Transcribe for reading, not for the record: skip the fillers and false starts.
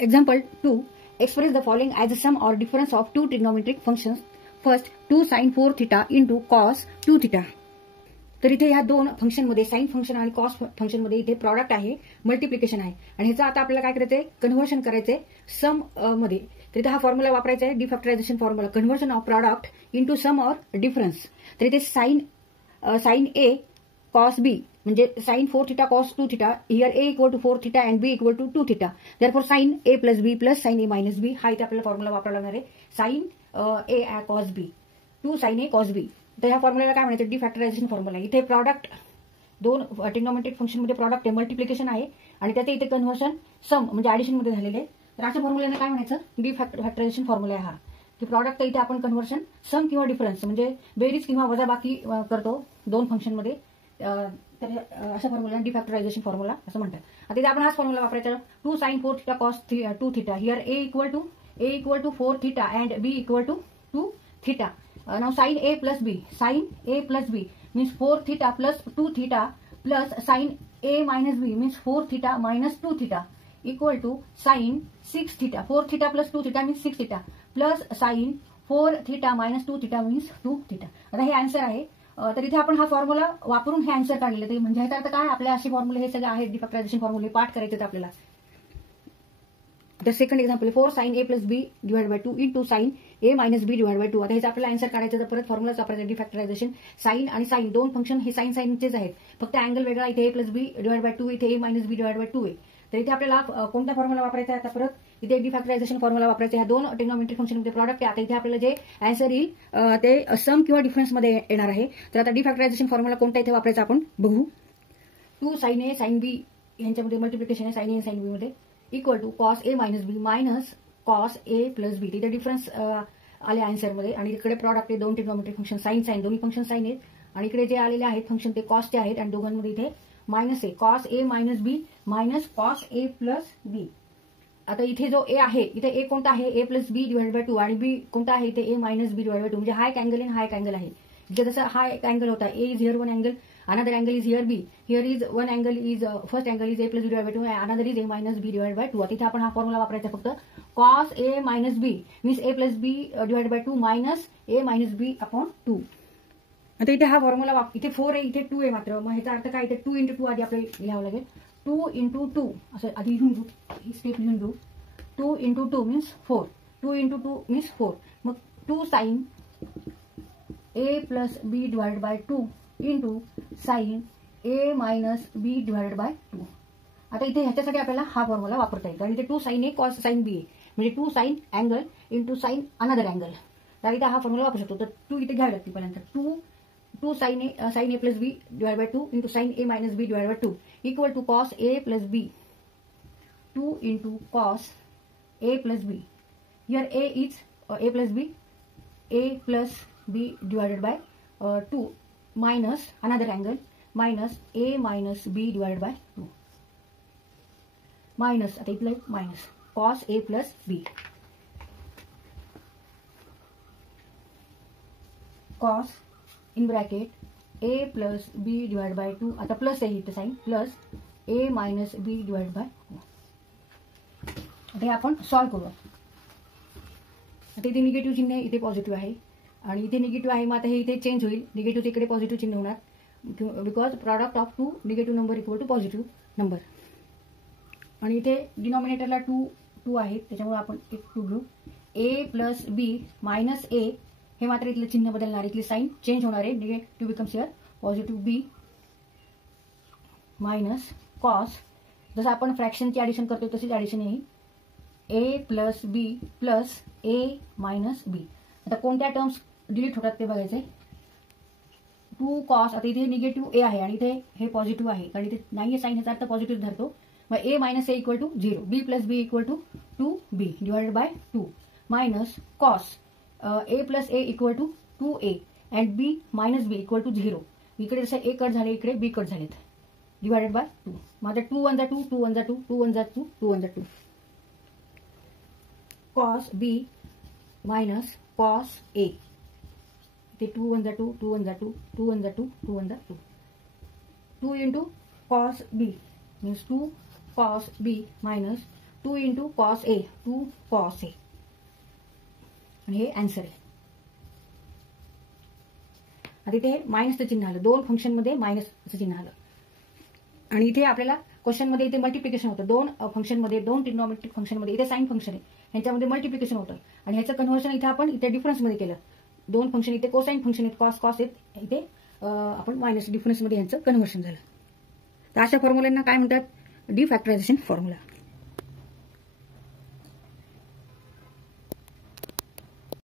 Example 2. Express the following as a sum or difference of two trigonometric functions. First, 2 sin 4 theta into cos 2 theta. तर इथे ह्या दोन फंक्शनमध्ये sine function आणि cos फंक्शनमध्ये इथे प्रॉडक्ट आहे, मल्टिप्लिकेशन आहे आणि ह्याचं आता आपल्याला काय करायचंय, कन्व्हर्शन करायचंय सम मध्ये. तर इथे हा फॉर्म्युला वापरायचा आहे, defactorization formula, conversion of product into sum or difference. तर इथे साइन ए कॉस बी म्हणजे sine 4 theta cos 2 theta. Here A equal to 4 theta and B equal to 2 theta. Therefore sine A plus B plus sine A minus B हा इथे आपल्याला formula वापरावा लागणार आहे. Sine A cos B 2 sine A cos B. तर ह्या formula काय म्हणायचं, डिफॅक्टरायझेशन फॉर्म्युला. इथे प्रॉडक्ट दोन ट्रिग्नोमेट्रिक फंक्शन मध्ये प्रॉडक्ट आहे, मल्टिप्लिकेशन आहे आणि त्याचे इथे कन्व्हर्शन सम म्हणजे ऍडिशन मध्ये झालेले आहे. तर अशा फॉर्म्युलाने काय म्हणायचं, डिफॅक्टरायझेशन फॉर्म्युला आहे हा, की प्रॉडक्ट इथे आपण कन्व्हर्शन सम किंवा डिफरन्स म्हणजे बेरीज किंवा वजाबाकी करतो दोन फंक्शन मध्ये. तर अशा फॉर्म्युला डिफॅक्टरायझेशन फॉर्म्युला असं म्हणतात. आता इथे आपण हाच फॉर्म्युला वापरायचा, 2 sin 4 theta cos 2 theta. Here A equal to 4 theta and B equal to 2 theta. Now sin A plus B means 4 theta plus 2 theta plus sin A minus B means 4 theta minus 2 theta equal to sin 6 theta. 4 theta plus 2 theta means 6 theta plus sin 4 theta minus 2 theta means 2 theta. आता हे answer आहे. तर इथे आपण हा formula वापरून हे answer काढलेले. तर म्हणजे ह्याचा अर्थ काय, आपले असे फॉर्म्युले हे सगळे आहेत, डिफॅक्टरायझेशन फॉर्म्युले पाठ करायचे आहेत आपल्याला. The second example 4 sin A plus B divided by 2 into sin A minus B divided by 2. आता ह्याचा आपल्याला आन्सर काढायचं तर परत फॉर्म्युलाच वापरायचा, डिफॅक्टरायझेशन. साइन आणि साइन दोन फंक्शन हे साइनचेच आहेत, फक्त अँगल वेगळा. इथे A plus B divide by 2, इथे A minus B divide by 2 आहे. तर इथे आपल्याला कोणता फॉर्म्युला वापरायचा आहे, आता परत इथे डिफॅक्टरायझेशन फॉर्म्युला वापरायचा. ह्या दोन ट्रिग्नोमेट्रिक फंक्शनमध्ये प्रॉडक्ट आहे. आता इथे आपल्याला जे आन्सर येईल ते सम किंवा डिफरन्स मध्ये येणार आहे. तर आता डिफॅक्टरायझेशन फॉर्म्युला कोणता इथे वापरायचा आपण बघू. 2 sin A sin B यांच्यामध्ये मल्टिप्लिकेशन आहे, साइन ए साइन बी मध्ये, equal to cos A minus B minus cos A plus B. तिथे डिफरन्स आले आन्सर मध्ये आणि इकडे प्रॉडक्ट आहे दोन ट्रिग्नोमेट्रिक फंक्शन, साइन दोन्ही फंक्शन साइन आहेत आणि इकडे जे आलेले आहेत फंक्शन ते कॉसचे आहेत आणि दोघांमध्ये इथे मायनस आहे, cos A minus B minus cos A plus बी. आता इथे जो ए आहे, इथे ए कोणता आहे, A plus B divide by 2 आणि बी कोणता आहे, इथे ए मायनस बी डिवाइड बाय 2. म्हणजे हा एक अँगल आहे, हा एक अँगल आहे. इथे जसं हा एक अँगल होता, A is here one angle, another angle is here B. Here is one angle is first angle is A plus B divided by 2 and another is A minus B divided by 2. आता इथे आपण हा formula वापरायचा फक्त, cos A minus B means A plus B divided by 2 minus A minus B upon 2. आता इथे हा formula इथे 4 आहे, इथे 2 आहे मात्र. मग ह्याचा अर्थ काय, इथे 2 into 2 आधी आपल्याला लिहावं लागेल. 2 into 2 असं आधी लिहून घेऊ, ही स्टेप लिहून घेऊ. 2 into 2 means 4. 2 into 2 means 4. मग 2 sin A plus B divided by 2 into sine A minus B divided by 2. आता इथे ह्याच्यासाठी आपल्याला हा फॉर्म्युला वापरता येईल, कारण इथे 2 sin ए कॉस साइन बी आहे, म्हणजे 2 sin angle into sine another angle. तर इथे हा फॉर्म्युला वापरू शकतो. तर 2 इथे घ्यावी लागते पहिल्यांदा. 2 sin A plus B divide by 2 into sine A minus B divide by 2 equal to cos A plus B 2 into cos A plus B. Here A is A plus B, A plus B divided by 2 minus another angle minus A minus B divided by 2 minus आता इथलं minus cos A plus B, cos in bracket A plus B divided by 2. आता plus आहे इथे sine, plus A minus B divided by 2. आता हे आपण solve करू. आता इथे निगेटिव्ह चिन्ह आहे, इथे पॉझिटिव्ह आहे आणि इथे निगेटिव्ह आहे. मग आता हे इथे चेंज होईल, निगेटिव्ह इकडे पॉझिटिव्ह चिन्ह होणार, because product of 2 negative number equal to positive number. आणि इथे डिनॉमिनेटरला 2 आहे, त्याच्यामुळे आपण एक 2 घेऊ. ए प्लस बी मायनस ए, हे मात्र इथलं चिन्ह बदलणार, इथली साइन चेंज होणार आहे, negative becomes here positive B minus cos, जसं आपण फ्रॅक्शनची ऍडिशन करतो तशीच ऍडिशन आहे, A plus B plus A minus B. आता कोणत्या टर्म्स डिलीट होतात ते बघायचंय. 2 कॉस, आता इथे निगेटिव्ह ए आहे आणि इथे हे पॉझिटिव्ह आहे, कारण इथे नाहीये साइन, ह्याचा अर्थ पॉझिटिव्ह धरतो. मग A minus A equal to 0, B plus B equal to 2b divided by 2 minus cos A plus A equal to 2a and B minus B equal to 0. इकडे जसं ए कट झाले, इकडे B cut झालेत, divided by 2. मग आता 2 1 2 2 1 2 2 1 2 2 1 2 cos B minus cos A. इथे 2 1 2 2 1 2 2 1 2 2 1 2 2 into cos B means 2 cos B minus 2 into cos A, 2 cos A, आणि हे आन्सर आहे. आता इथे मायनसचं चिन्ह आलं, दोन फंक्शनमध्ये मायनसचं चिन्ह आलं. आणि इथे आपल्याला क्वेश्चनमध्ये इथे मल्टिप्लिकेशन होतं, दोन फंक्शनमध्ये, दोन ट्रिग्नोमेट्रिक फंक्शनमध्ये. इथे साइन फंक्शन आहे, ह्यांच्यामध्ये मल्टिप्लिकेशन होतं आणि ह्याचं कन्व्हर्शन इथे आपण इथे डिफरन्समध्ये केलं. दोन फंक्शन इथे कोसाइन फंक्शन आहेत, कॉस कॉस आहेत, इथे आपण मायनस डिफरन्समध्ये ह्यांचं कन्व्हर्शन झालं. तर अशा फॉर्म्युलांना काय म्हणतात? डिफॅक्टरायझेशन फॉर्म्युला.